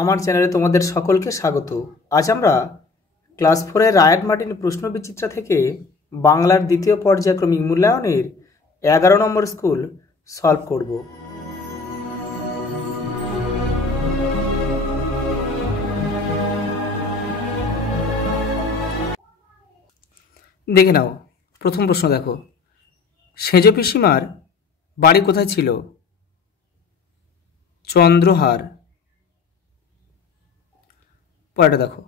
আমার চ্যানেলে তোমাদের সকলকে স্বাগত। আজ আমরা ক্লাস 4-এর রায়াট মার্টিন প্রশ্নবিচিত্রা থেকে বাংলার দ্বিতীয় পর্যায়ক্রমিক মূল্যায়নের 11 নম্বর স্কুল সলভ করব। দেখে নাও, প্রথম প্রশ্ন দেখো, সেজ পিসিমার বাড়ি কোথায় ছিল? চন্দ্রহার। পরেরটা দেখো,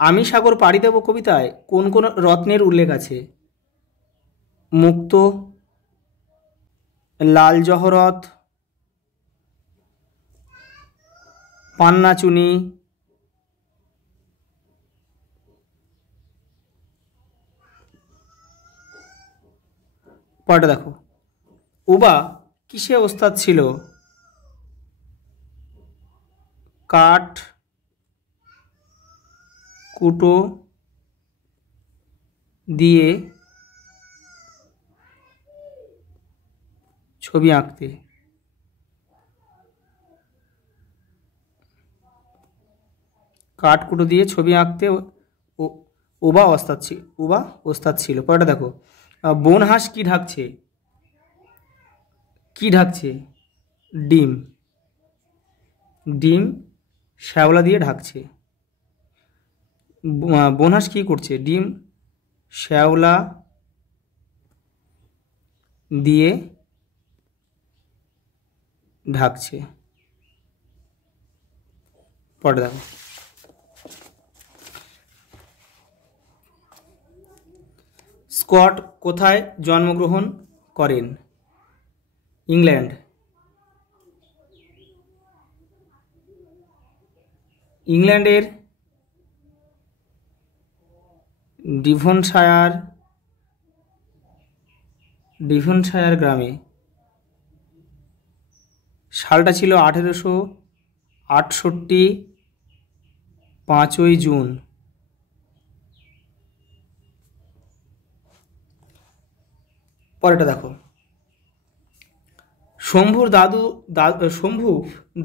আমি সাগর পাড়ি দেব কবিতায় কোন কোন রত্নের উল্লেখ আছে? মুক্ত, লাল জহরত, পান্নাচুনি, পরেরটা দেখো, উবা কিসে ওস্তাদ ছিল? কাঠ কুটো দিয়ে ছবি আঁকতে। কাঠকুটো দিয়ে ছবি আঁকতে উবা ওস্তাদ ছিল। পরেরটা দেখো, বন হাঁস কি ঢাকছে? কি ঢাকছে? ডিম। ডিম শ্যাওলা দিয়ে ঢাকছে। বন হাঁস কি করছে? ডিম শ্যাওলা দিয়ে ঢাকছে। পরে দেখো, স্কট কোথায় জন্মগ্রহণ করেন? ইংল্যান্ড। ইংল্যান্ডের ডিভনশায়ার গ্রামে। সালটা ছিল 1868, 5ই জুন। পরেরটা দেখো, শম্ভু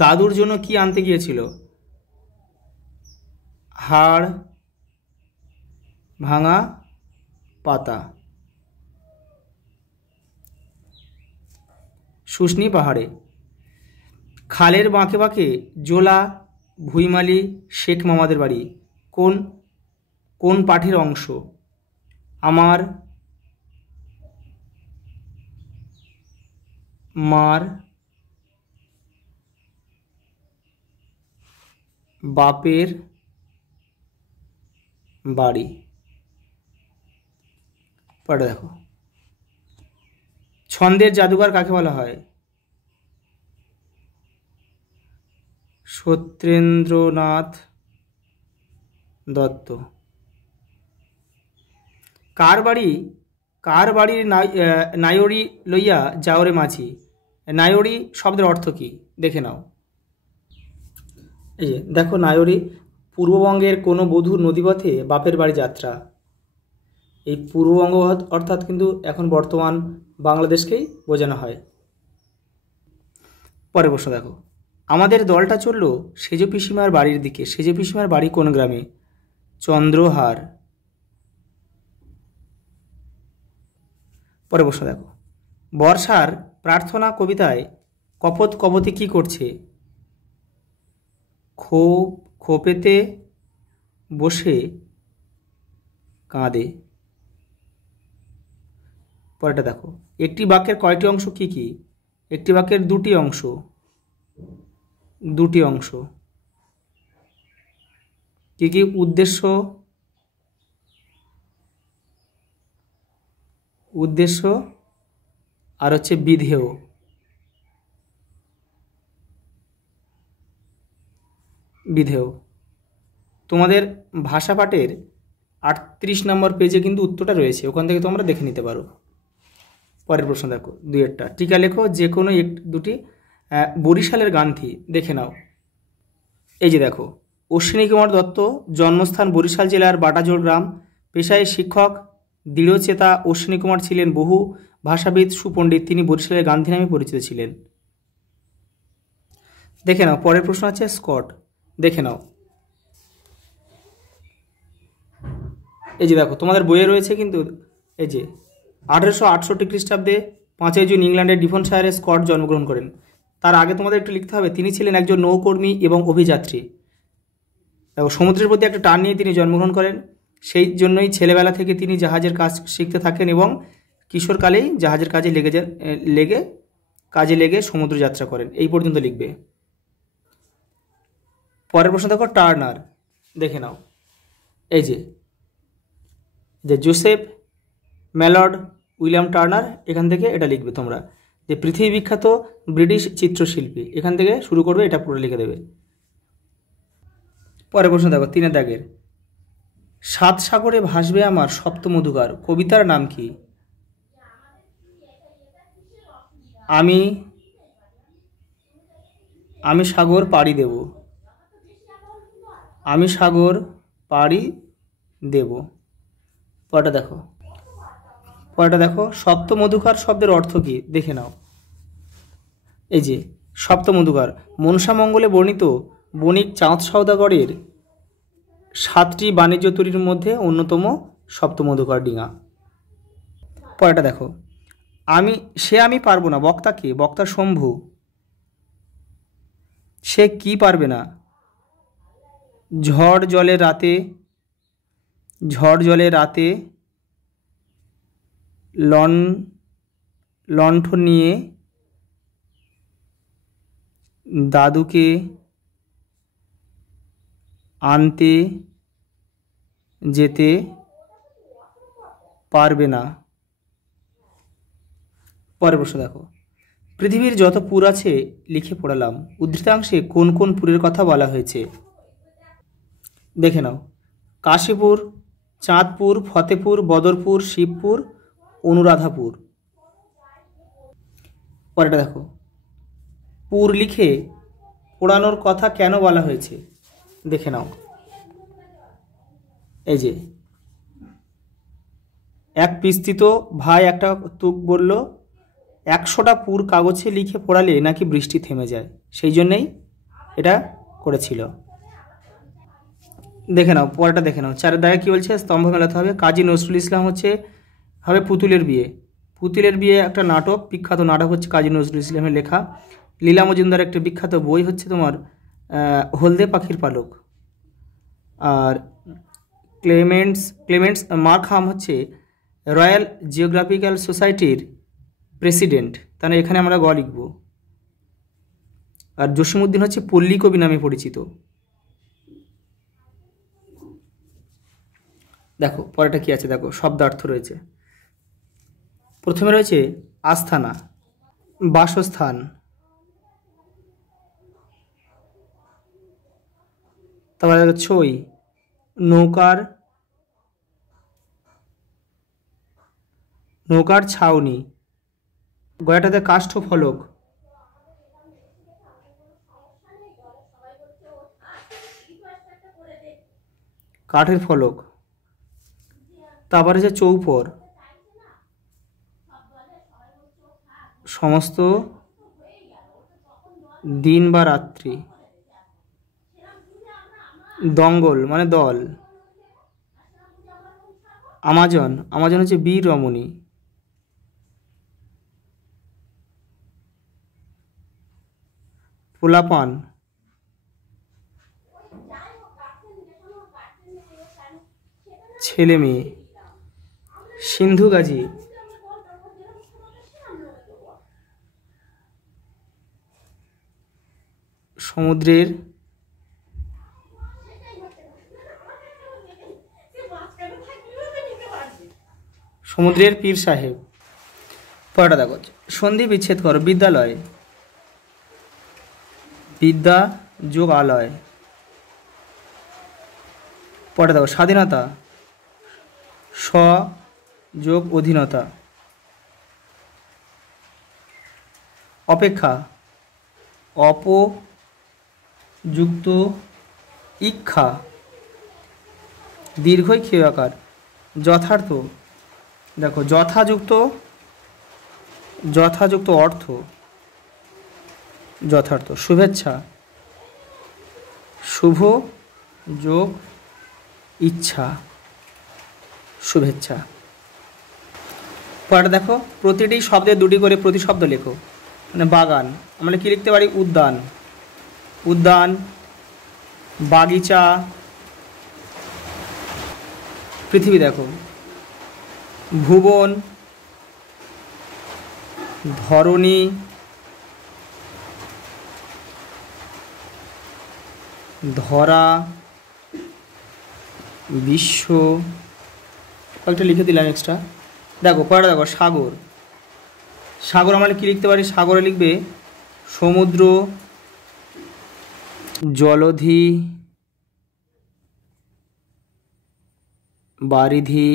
দাদুর জন্য কি আনতে গিয়েছিল? হাড় ভাঙা পাতা। শুশনি পাহাড়ে। খালের বাঁকে বাঁকে জোলা, ভুইমালি, শেখ মামাদের বাড়ি কোন পাঠের অংশ? আমার মার বাপের বাড়ি। পরে দেখো, ছন্দের জাদুঘর কাকে বলা হয়? সত্যেন্দ্রনাথ দত্ত। কার বাড়ির নায়রি লইয়া যাওরে মাঝি? নায়রি শব্দের অর্থ কি দেখে নাও। এই যে দেখো, নায়রি পূর্ববঙ্গের কোনো বধূর নদীপথে বাপের বাড়ি যাত্রা। এই পূর্ববঙ্গ অর্থাৎ কিন্তু এখন বর্তমান বাংলাদেশকেই বোঝানো হয়। পরের প্রশ্ন দেখো, আমাদের দলটা চলল সেজ পিসিমার বাড়ির দিকে। সেজ পিসিমার বাড়ি কোন গ্রামে? চন্দ্রহার। পরের প্রশ্ন দেখো, বর্ষার প্রার্থনা কবিতায় কপোত কবতী কি করছে? খোপেতে বসে কাঁদে। পরেরটা দেখো, একটি বাক্যের কয়টি অংশ কি কি? একটি বাক্যের দুটি অংশ। কি কি? উদ্দেশ্য আর হচ্ছে বিধেয়। তোমাদের ভাষা পাঠের 38 নম্বর পেজে কিন্তু উত্তরটা রয়েছে, ওখান থেকে তোমরা দেখে নিতে পারো। পরের প্রশ্ন দেখো, দুইটা টিকা লেখো, যে কোনো দুটি বরিশালের গান্থী দেখে নাও। এই যে দেখো, অশ্বিনী কুমার দত্ত, জন্মস্থান বরিশাল জেলার বাটাজোড় গ্রাম, পেশায় শিক্ষক, দৃঢ়চেতা অশ্বিনী কুমার ছিলেন বহু ভাষাবিদ, সুপণ্ডিত। তিনি বরিশালের গান্ধী নামে পরিচিত ছিলেন। দেখে নাও, পরের প্রশ্ন আছে স্কট। দেখে নাও। এই যে দেখো তোমাদের বইয়ে রয়েছে কিন্তু, এই যে 1868 খ্রিস্টাব্দে 5ই জুন ইংল্যান্ডের ডিভনশায়ারে স্কট জন্মগ্রহণ করেন। তার আগে তোমাদের একটু লিখতে হবে, তিনি ছিলেন একজন নৌকর্মী এবং অভিযাত্রী। দেখো সমুদ্রের প্রতি একটা টান নিয়ে তিনি জন্মগ্রহণ করেন, সেই জন্যই ছেলেবেলা থেকে তিনি জাহাজের কাজ শিখতে থাকেন এবং কিশোরকালেই জাহাজের কাজে লেগে সমুদ্র যাত্রা করেন। এই পর্যন্ত লিখবে। পরের প্রশ্ন দেখো টার্নার, দেখে নাও। এই যে জোসেফ ম্যালর্ড উইলিয়াম টার্নার, এখান থেকে এটা লিখবে তোমরা, যে পৃথিবী বিখ্যাত ব্রিটিশ চিত্রশিল্পী, এখান থেকে শুরু করবে, এটা পুরো লিখে দেবে। পরের প্রশ্ন দেখো 3 দাগের, 7 সাগরে ভাসবে আমার সপ্তমধুকার, কবিতার নাম কি? আমি সাগর পাড়ি দেব, আমি সাগর পাড়ি দেব। পরেরটা দেখো সপ্তমধুকার শব্দের অর্থ কি? দেখে নাও। এই যে সপ্তমধুকার মনসামঙ্গলে বর্ণিত বণিক চাঁদ সওদাগরের 7টি বাণিজ্য তরীর মধ্যে অন্যতম সপ্তমধুকার ডিঙা। পরেরটা দেখো, আমি পারবো না, বক্তা কে? বক্তা শম্ভু। সে কি পারবে না? ঝড় জলে রাতে লণ্ঠন নিয়ে দাদুকে আনতে যেতে পারবে না। পরের প্রশ্ন দেখো, পৃথিবীর যত পুর আছে লিখে পড়ালাম, উদ্ধৃতাংশে কোন কোন পুরের কথা বলা হয়েছে? দেখে নাও। কাশীপুর, চাঁদপুর, ফতেপুর, বদরপুর, শিবপুর, অনুরাধাপুর। পরেরটা দেখো, পুর লিখে পোড়ানোর কথা কেন বলা হয়েছে? দেখে নাও। এই যে এক পিস্তিত ভাই একটা তুক বলল, 100টা পুর কাগজে লিখে পড়ালে নাকি বৃষ্টি থেমে যায়, সেই জন্যেই এটা করেছিল। দেখে নাও পরেরটা, দেখে নাও 4 দাগে কি বলছে? স্তম্ভ মেলাতে হবে। কাজী নজরুল ইসলাম হবে পুতুলের বিয়ে। পুতুলের বিয়ে একটা নাটক, বিখ্যাত নাটক হচ্ছে কাজী নজরুল ইসলামের লেখা। লীলা মজুমদার একটা বিখ্যাত বই হচ্ছে তোমার হলদে পাখির পালক। আর ক্লেমেন্টস মার্কহাম হচ্ছে রয়্যাল জিওগ্রাফিক্যাল সোসাইটির প্রেসিডেন্ট, তাহলে এখানে আমরা গ লিখব। আর জসিমউদ্দিন হচ্ছে পল্লী কবি নামে পরিচিত। দেখো পরেরটা কি আছে, দেখো শব্দার্থ রয়েছে। প্রথমে রয়েছে আস্থানা, বাসস্থান। তারপরে দেখো ছই, নৌকার ছাউনি। গয়াটাতে কাষ্ঠ ফলক, কাঠের ফলক। তারপরে যে চৌপর, সমস্ত দিন বা রাত্রি। দঙ্গল মানে দল। আমাজন হচ্ছে বীর রমণী। পোলাপান, ছেলে মেয়ে। সিন্ধু গাজী, সমুদ্রের পীর সাহেব। পরেরটা দেখো, সন্ধি বিচ্ছেদ করো। বিদ্যালয়, বিদ্যা যোগ আলয়। পরে দেখো স্বাধীনতা, স যোগ অধীনতা। অপেক্ষা, অপ যুক্ত ইক্ষা, দীর্ঘই ক্ষয় আকার। যথার্থ, দেখো যথাযুক্ত অর্থ, যথার্থ। শুভেচ্ছা, স শুভ যোগ ইচ্ছা, শুভেচ্ছা। পরেরটা দেখো, প্রতিটি শব্দে দুটি করে প্রতিশব্দ লেখো। মানে বাগান, আমরা কি লিখতে পারি? উদ্যান, উদ্যান, বাগিচা। পৃথিবী দেখো, ভুবন, ধরণী, ধরা, বিশ্ব। কয়েকটা লিখে দিলাম এক্সট্রা। দেখো পরেরটা দেখো, সাগর, সাগর আমরা কী লিখতে পারি? সাগরে লিখবে সমুদ্র, জলধি, বারিধি,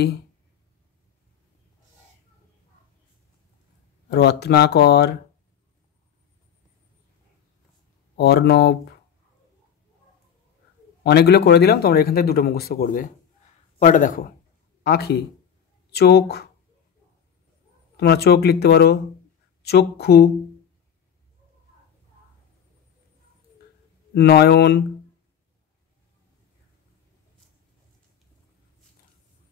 রত্নাকর, অর্ণব। অনেকগুলো করে দিলাম, তোমরা এখান থেকে দুটো মুখস্থ করবে। পরেরটা দেখো, আঁখি, চোখ, তোমরা চোখ লিখতে পারো, চক্ষু, নয়ন।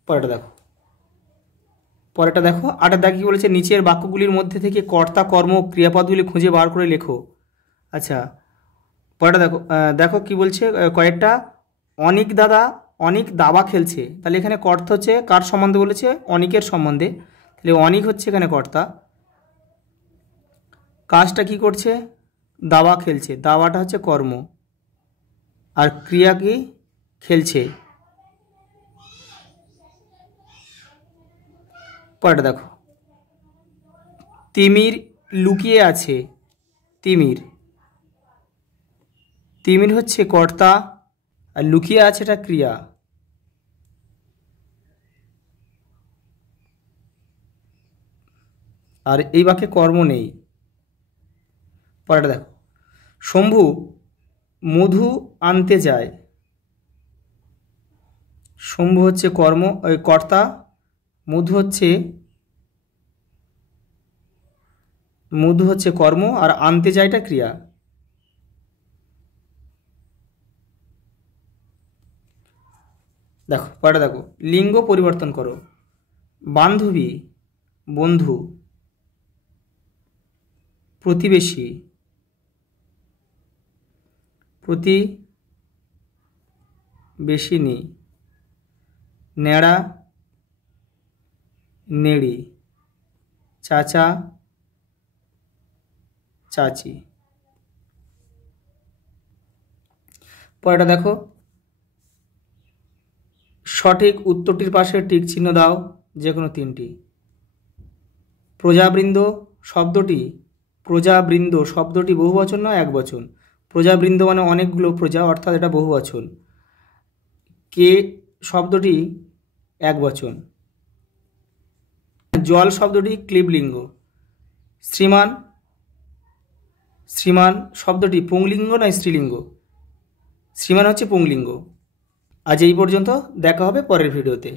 পরেরটা দেখো, পরেরটা দেখো, 8 দাগে কী বলেছে? নিচের বাক্যগুলির মধ্যে থেকে কর্তা, কর্ম, ক্রিয়াপদগুলি খুঁজে বার করে লেখো। আচ্ছা, পরেরটা দেখো, দেখো কি বলছে কয়েকটা। অনিক দাদা, অনিক দাবা খেলছে, তাহলে এখানে কর্তা হচ্ছে কার সম্বন্ধে বলেছে? অনিকের সম্বন্ধে। তাহলে অনিক হচ্ছে এখানে কর্তা। কাজটা কি করছে? দাবা খেলছে, দাবাটা হচ্ছে কর্ম, আর ক্রিয়া কি? খেলছে। পরেরটা দেখো, তিমির লুকিয়ে আছে, তিমির, তিমির হচ্ছে কর্তা, আর লুকিয়ে আছে এটা ক্রিয়া। আর এই বাক্যে কর্ম নেই। পরেরটা দেখো, শম্ভু মধু আনতে যায়, শম্ভু হচ্ছে কর্ম, ওই কর্তা, মধু হচ্ছে কর্ম, আর আনতে যায়টা ক্রিয়া। দেখো পরেরটা দেখো, লিঙ্গ পরিবর্তন করো। বান্ধবী, বন্ধু, প্রতিবেশী, প্রতিবেশিনী, নেড়া, নেড়ি, চাচা, চাচি। পরেরটা দেখো, সঠিক উত্তরটির পাশে টিক চিহ্ন দাও, যে কোনো 3টি। প্রজাবৃন্দ শব্দটি বহুবচন নয় একবচন? প্রজাবৃন্দ মানে অনেকগুলো প্রজা, অর্থাৎ এটা বহুবচন। কে শব্দটি একবচন। জল শব্দটি ক্লীবলিঙ্গ। শ্রীমান শব্দটি পুংলিঙ্গ না স্ত্রীলিঙ্গ? শ্রীমান হচ্ছে পুংলিঙ্গ। আজ এই পর্যন্ত, দেখা হবে পরের ভিডিওতে।